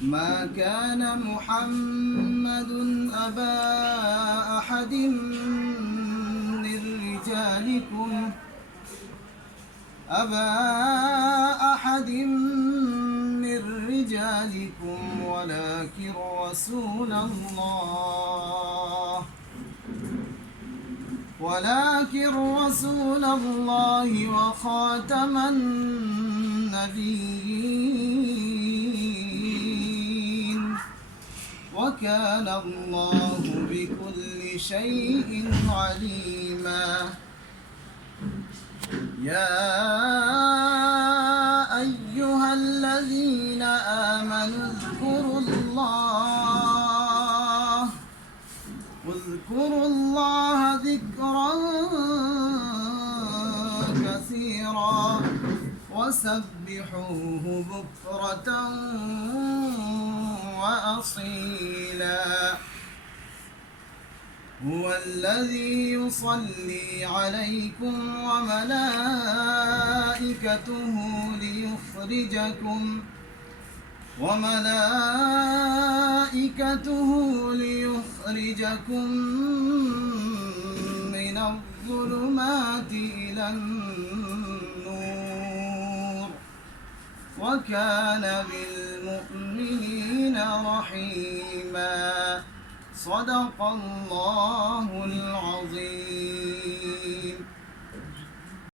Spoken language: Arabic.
ما كان محمد أبا أحد من رجالكم ولكن رسول الله وخاتم النبيين وكان الله بكل شيء عليما. يا أيها الذين آمنوا اذكروا الله ذكرا كثيرا وسبحوه بكرة وأصيلا. هو الذي يصلي عليكم وملائكته ليخرجكم من الظلمات إلى النور وكان بالمؤمنين رحيما. صدق الله العظيم.